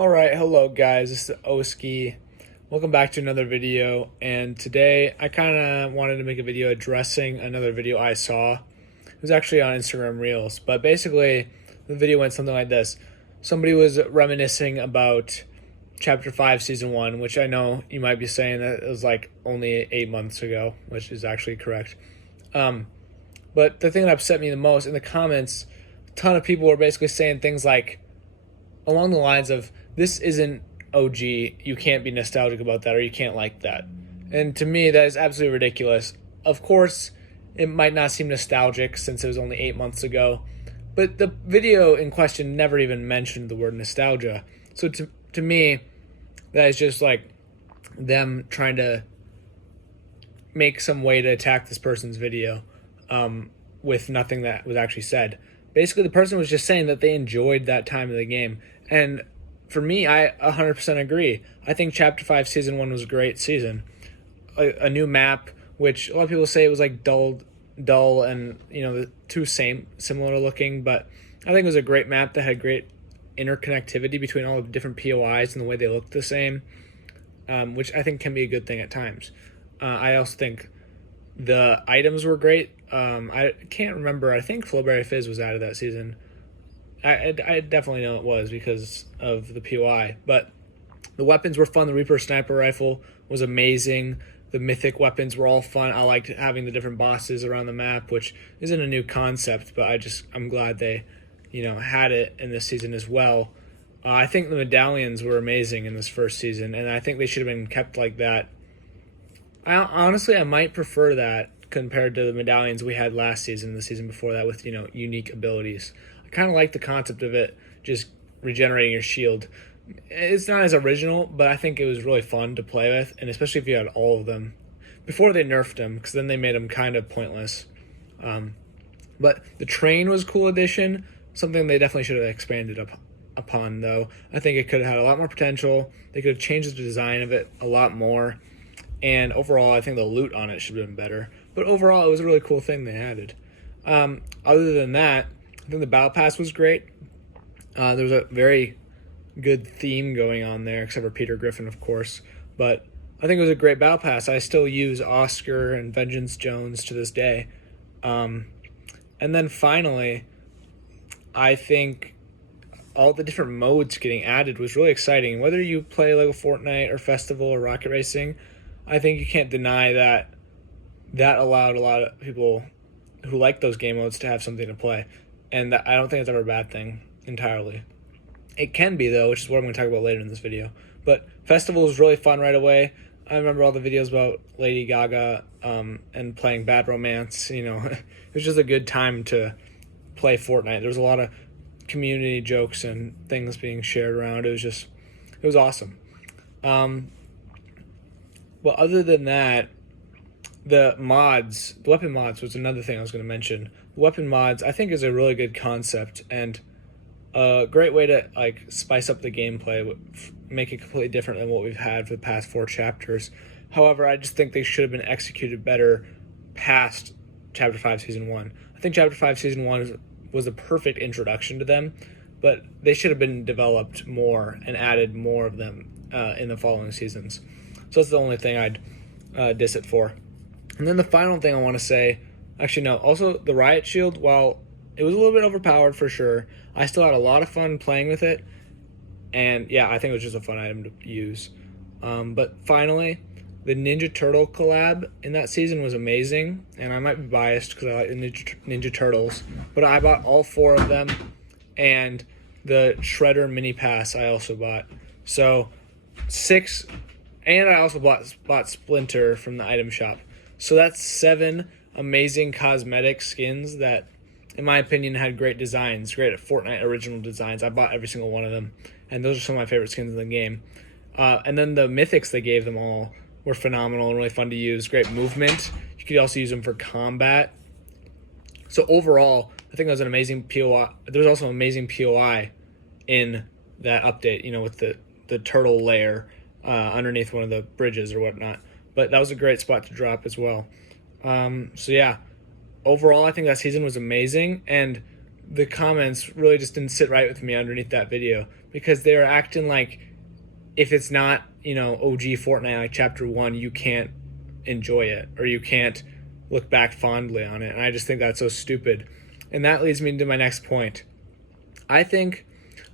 Alright, hello guys, this is Oski. Welcome back to another video, and today I kind of wanted to make a video addressing another video I saw. It was actually on Instagram Reels, but basically the video went something like this. Somebody was reminiscing about Chapter 5 Season 1, which I know you might be saying that it was like only 8 months ago, which is actually correct. But the thing that upset me the most, in the comments, a ton of people were basically saying things like, along the lines of, this isn't OG, you can't be nostalgic about that, or you can't like that. And to me, that is absolutely ridiculous. Of course, it might not seem nostalgic since it was only 8 months ago, but the video in question never even mentioned the word nostalgia. So to me, that is just like them trying to make some way to attack this person's video with nothing that was actually said. Basically, the person was just saying that they enjoyed that time of the game. And for me, I 100% agree. I think Chapter 5 Season 1 was a great season. A new map, which a lot of people say it was like dull, and the two similar looking, but I think it was a great map that had great interconnectivity between all the different POIs and the way they looked the same, which I think can be a good thing at times. I also think the items were great. I can't remember. I think Flowberry Fizz was added that season. I definitely know it was because of the POI. But the weapons were fun. The Reaper Sniper Rifle was amazing. The mythic weapons were all fun. I liked having the different bosses around the map, which isn't a new concept, but I'm glad they, had it in this season as well. I think the medallions were amazing in this first season, and I think they should have been kept like that. Honestly, I might prefer that compared to the medallions we had last season, the season before that, with unique abilities. I kind of like the concept of it just regenerating your shield. It's not as original, but I think it was really fun to play with, and especially if you had all of them before they nerfed them, because then they made them kind of pointless. But the train was a cool addition, something they definitely should have expanded upon, though. I think it could have had a lot more potential. They could have changed the design of it a lot more. And overall, I think the loot on it should have been better. But overall, it was a really cool thing they added. Other than that, I think the Battle Pass was great. There was a very good theme going on there, except for Peter Griffin, of course. But I think it was a great Battle Pass. I still use Oscar and Vengeance Jones to this day. And then finally, I think all the different modes getting added was really exciting. Whether you play Lego Fortnite or Festival or Rocket Racing, I think you can't deny that allowed a lot of people who like those game modes to have something to play. And I don't think it's ever a bad thing entirely. It can be, though, which is what I'm going to talk about later in this video. But Festival was really fun right away. I remember all the videos about Lady Gaga and playing Bad Romance. It was just a good time to play Fortnite. There was a lot of community jokes and things being shared around. It was awesome. Well, other than that, the weapon mods was another thing I was going to mention. Weapon mods, I think, is a really good concept and a great way to spice up the gameplay, make it completely different than what we've had for the past 4 chapters. However, I just think they should have been executed better past Chapter 5 Season 1. I think Chapter 5 Season 1 was a perfect introduction to them, but they should have been developed more and added more of them in the following seasons. So that's the only thing I'd diss it for. And then the final thing I want to say, actually no, also the Riot Shield, while it was a little bit overpowered for sure, I still had a lot of fun playing with it. And yeah, I think it was just a fun item to use. But finally, the Ninja Turtle collab in that season was amazing. And I might be biased because I like the Ninja Turtles. But I bought all 4 of them. And the Shredder Mini Pass I also bought. So 6... And I also bought Splinter from the item shop. So that's 7 amazing cosmetic skins that, in my opinion, had great designs, great Fortnite original designs. I bought every single one of them. And those are some of my favorite skins in the game. And then the mythics they gave them all were phenomenal and really fun to use. Great movement. You could also use them for combat. So overall, I think that was an amazing POI. There was also an amazing POI in that update, with the turtle layer underneath one of the bridges or whatnot. But that was a great spot to drop as well. So yeah, overall, I think that season was amazing. And the comments really just didn't sit right with me underneath that video, because they were acting like if it's not, OG Fortnite, like Chapter 1, you can't enjoy it, or you can't look back fondly on it. And I just think that's so stupid. And that leads me to my next point. I think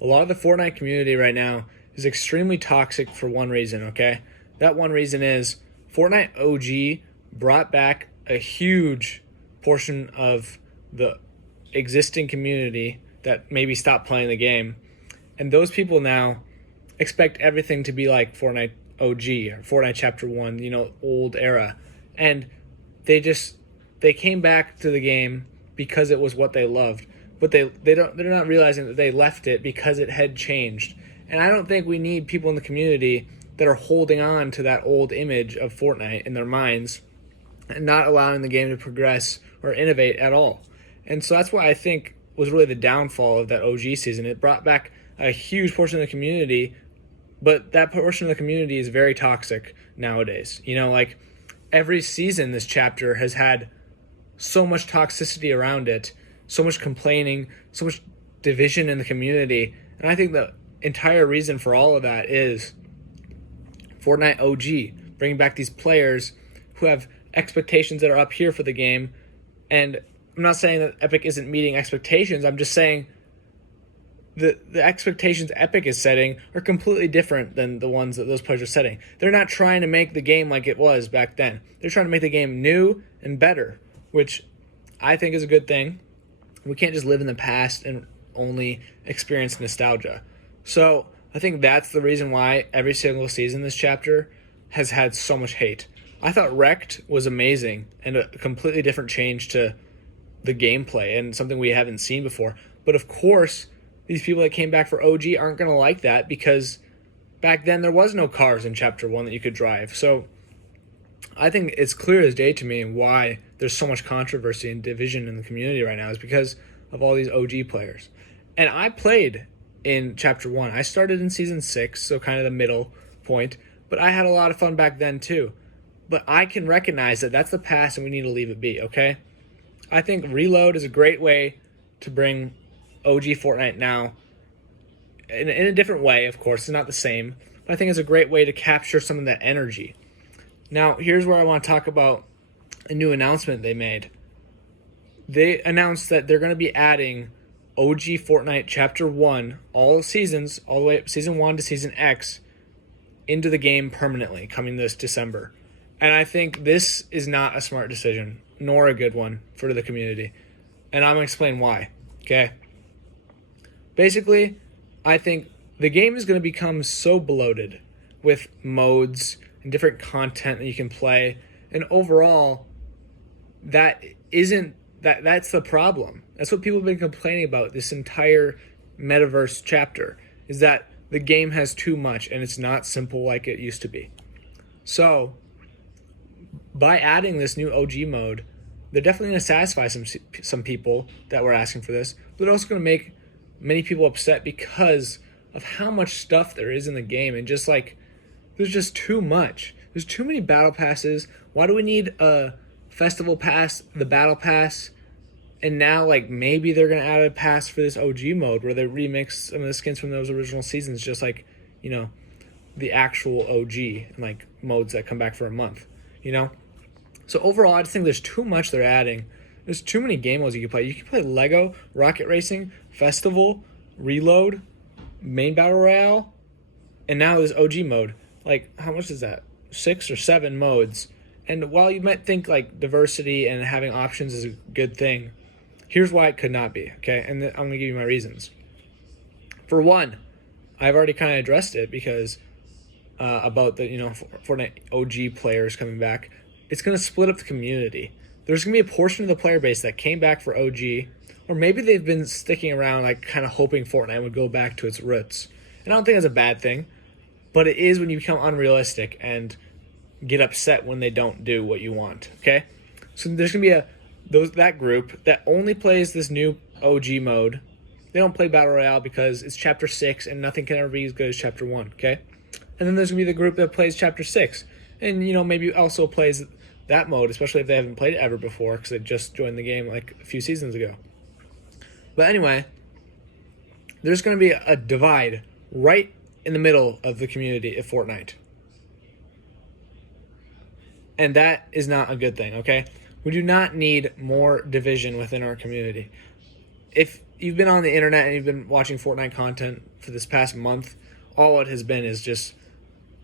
a lot of the Fortnite community right now is extremely toxic for one reason, okay? That one reason is Fortnite OG brought back a huge portion of the existing community that maybe stopped playing the game. And those people now expect everything to be like Fortnite OG or Fortnite Chapter 1, old era. And they came back to the game because it was what they loved. But they're not realizing that they left it because it had changed. And I don't think we need people in the community that are holding on to that old image of Fortnite in their minds and not allowing the game to progress or innovate at all. And so that's what I think was really the downfall of that OG season. It brought back a huge portion of the community, but that portion of the community is very toxic nowadays. Like every season this chapter has had so much toxicity around it, so much complaining, so much division in the community. And I think the entire reason for all of that is Fortnite OG, bringing back these players who have expectations that are up here for the game. And I'm not saying that Epic isn't meeting expectations. I'm just saying the expectations Epic is setting are completely different than the ones that those players are setting. They're not trying to make the game like it was back then. They're trying to make the game new and better, which I think is a good thing. We can't just live in the past and only experience nostalgia. So I think that's the reason why every single season this chapter has had so much hate. I thought Wrecked was amazing and a completely different change to the gameplay and something we haven't seen before. But of course, these people that came back for OG aren't going to like that, because back then there was no cars in Chapter 1 that you could drive. So I think it's clear as day to me why there's so much controversy and division in the community right now is because of all these OG players. And I played in Chapter 1. I started in Season 6, so kind of the middle point, but I had a lot of fun back then too. But I can recognize that that's the past and we need to leave it be, okay? I think Reload is a great way to bring OG Fortnite now in a different way, of course. It's not the same, but I think it's a great way to capture some of that energy. Now, here's where I want to talk about a new announcement they made. They announced that they're going to be adding OG Fortnite Chapter 1, all seasons, all the way up Season 1 to Season X, into the game permanently coming this December. And I think this is not a smart decision, nor a good one for the community. And I'm going to explain why, okay? Basically, I think the game is going to become so bloated with modes and different content that you can play. And overall, that's the problem. That's what people have been complaining about this entire metaverse chapter, is that the game has too much and it's not simple like it used to be. So by adding this new OG mode, they're definitely going to satisfy some people that were asking for this, but they're also going to make many people upset because of how much stuff there is in the game. And just like, there's just too much. There's too many battle passes. Why do we need a festival pass, the battle pass? And now, like, maybe they're going to add a pass for this OG mode where they remix some of the skins from those original seasons, just like, the actual OG, and like modes that come back for a month, So overall, I just think there's too much they're adding. There's too many game modes you can play. You can play Lego, Rocket Racing, Festival, Reload, Main Battle Royale, and now this OG mode. Like, how much is that? 6 or 7 modes. And while you might think like diversity and having options is a good thing, here's why it could not be, okay? And I'm going to give you my reasons. For one, I've already kind of addressed it because about the, Fortnite OG players coming back. It's going to split up the community. There's going to be a portion of the player base that came back for OG, or maybe they've been sticking around like kind of hoping Fortnite would go back to its roots. And I don't think that's a bad thing, but it is when you become unrealistic and get upset when they don't do what you want, okay? So there's going to be that group that only plays this new OG mode. They don't play Battle Royale because it's Chapter 6 and nothing can ever be as good as Chapter 1, okay? And then there's going to be the group that plays Chapter 6 and, maybe also plays that mode, especially if they haven't played it ever before because they just joined the game like a few seasons ago. But anyway, there's going to be a divide right in the middle of the community of Fortnite. And that is not a good thing, okay? We do not need more division within our community. If you've been on the internet and you've been watching Fortnite content for this past month, all it has been is just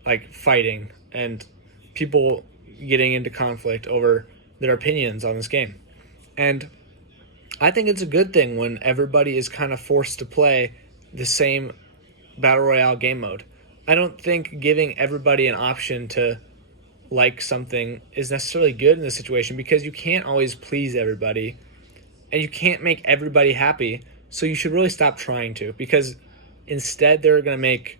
like fighting and people getting into conflict over their opinions on this game. And I think it's a good thing when everybody is kind of forced to play the same Battle Royale game mode. I don't think giving everybody an option to like something is necessarily good in this situation, because you can't always please everybody and you can't make everybody happy. So you should really stop trying to, because instead they're going to make,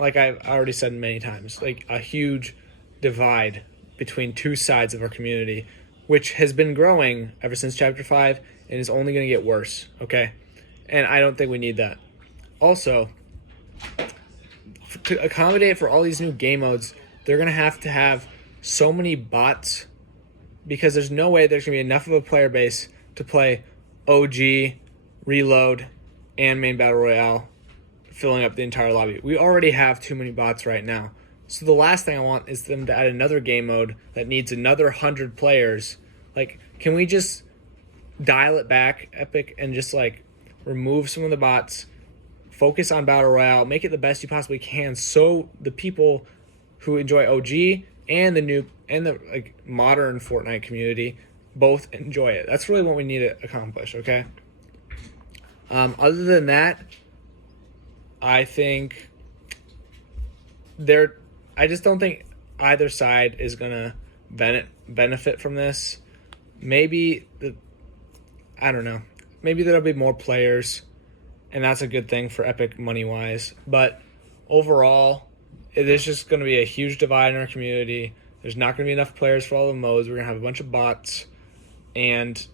like I've already said many times, like a huge divide between two sides of our community, which has been growing ever since Chapter 5 and is only going to get worse, okay? And I don't think we need that. Also, to accommodate for all these new game modes, they're going to have so many bots, because there's no way there's going to be enough of a player base to play OG, Reload, and Main Battle Royale, filling up the entire lobby. We already have too many bots right now. So the last thing I want is them to add another game mode that needs another 100 players. Like, can we just dial it back, Epic, and just like remove some of the bots, focus on Battle Royale, make it the best you possibly can, so the people who enjoy OG and the new and the like modern Fortnite community both enjoy it. That's really what we need to accomplish, okay? Other than that, I think I just don't think either side is gonna benefit from this. Maybe I don't know. Maybe there'll be more players, and that's a good thing for Epic money-wise. But overall, there's just going to be a huge divide in our community. There's not going to be enough players for all the modes. We're going to have a bunch of bots. And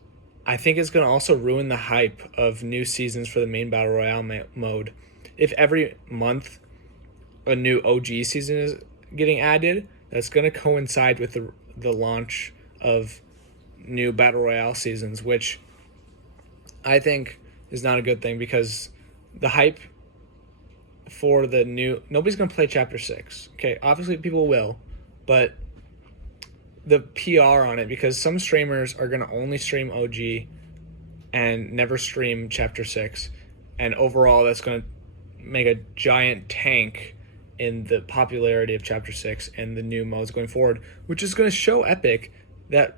I think it's going to also ruin the hype of new seasons for the main Battle Royale mode. If every month a new OG season is getting added, that's going to coincide with the launch of new Battle Royale seasons, which I think is not a good thing, because the hype for the new, nobody's going to play Chapter 6. Okay, obviously people will, but the PR on it, because some streamers are going to only stream OG and never stream Chapter 6, and overall that's going to make a giant tank in the popularity of Chapter 6 and the new modes going forward, which is going to show Epic that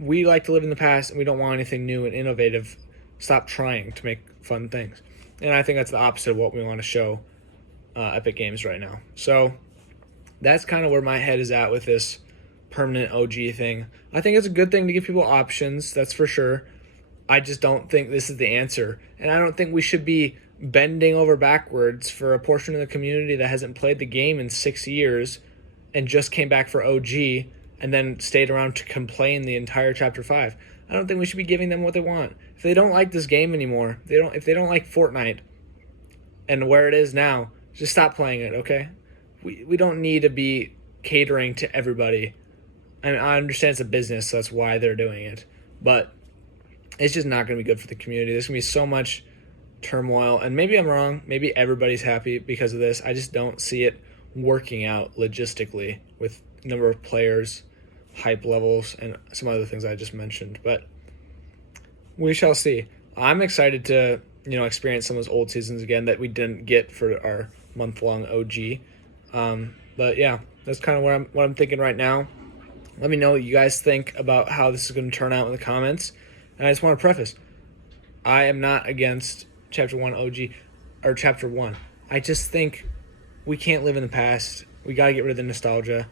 we like to live in the past and we don't want anything new and innovative. Stop trying to make fun things. And I think that's the opposite of what we want to show Epic Games right now. So that's kind of where my head is at with this permanent OG thing. I think it's a good thing to give people options, that's for sure. I just don't think this is the answer. And I don't think we should be bending over backwards for a portion of the community that hasn't played the game in 6 years and just came back for OG and then stayed around to complain the entire Chapter 5. I don't think we should be giving them what they want. If they don't like this game anymore, if they don't like Fortnite and where it is now, just stop playing it, okay? We don't need to be catering to everybody. I mean, I understand it's a business, so that's why they're doing it. But it's just not going to be good for the community. There's going to be so much turmoil. And maybe I'm wrong. Maybe everybody's happy because of this. I just don't see it working out logistically with number of players, hype levels, and some other things I just mentioned. But we shall see. I'm excited to, experience some of those old seasons again that we didn't get for our month-long OG. But yeah, that's kind of what I'm thinking right now. Let me know what you guys think about how this is going to turn out in the comments. And I just want to preface, I am not against Chapter 1 OG or Chapter 1. I just think we can't live in the past. We got to get rid of the nostalgia.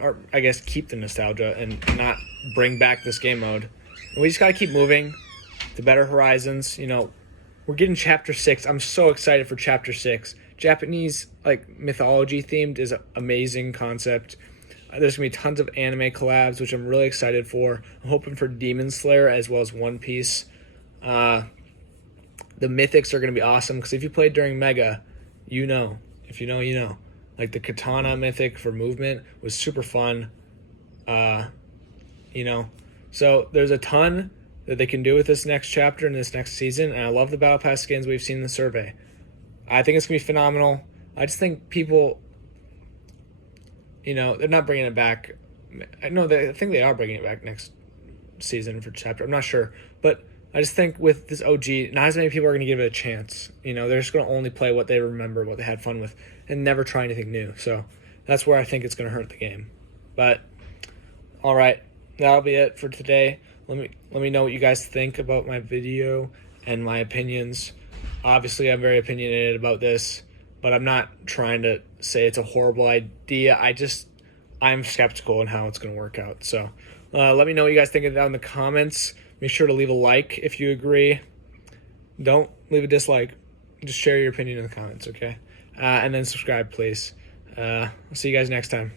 Or I guess keep the nostalgia and not bring back this game mode. And we just got to keep moving to better horizons. We're getting Chapter 6. I'm so excited for Chapter 6. Japanese mythology themed is an amazing concept. There's going to be tons of anime collabs, which I'm really excited for. I'm hoping for Demon Slayer as well as One Piece. The mythics are going to be awesome, because if you played during Mega, you know. If you know, you know. Like the katana mythic for movement was super fun. So there's a ton that they can do with this next chapter and this next season. And I love the Battle Pass skins we've seen in the survey. I think it's going to be phenomenal. I just think people, they're not bringing it back. I think they are bringing it back next season for chapter. I'm not sure. But I just think with this OG, not as many people are going to give it a chance. They're just going to only play what they remember, what they had fun with, and never try anything new. So that's where I think it's going to hurt the game. But, all right, that'll be it for today. Let me know what you guys think about my video and my opinions. Obviously, I'm very opinionated about this, but I'm not trying to say it's a horrible idea. I'm skeptical on how it's going to work out. So let me know what you guys think down in the comments. Make sure to leave a like if you agree. Don't leave a dislike. Just share your opinion in the comments, okay? And then subscribe, please. I'll see you guys next time.